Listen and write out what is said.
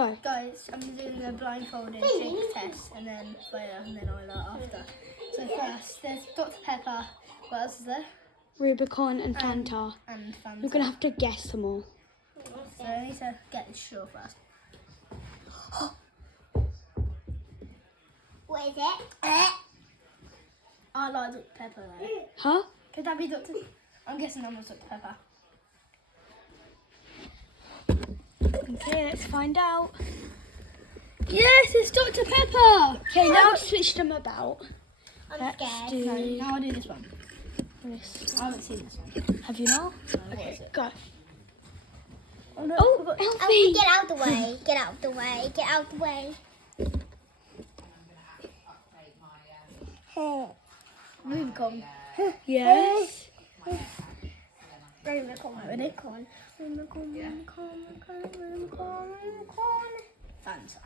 Go. Guys, I'm doing the blindfolded shake test and then Freya and then Isla after. So first, there's Dr. Pepper. What else is there? Rubicon and Fanta. And Fanta. You're going to have to guess them all. So I need to get the straw first. What is it? I like Dr. Pepper though. Huh? Could that be Dr. I'm guessing that was Dr. Pepper. Okay, let's find out. Yes, it's Dr. Pepper. Okay, now switch them about. I'm Let's scared. do Now I'll do this one. this. I haven't seen this one. Have you not? Okay, Go. Oh no! Oh, Oh, Elfie. get out the way. Get out the way. Get out the way. Rubicon. Yes. Rubicon. Fanta.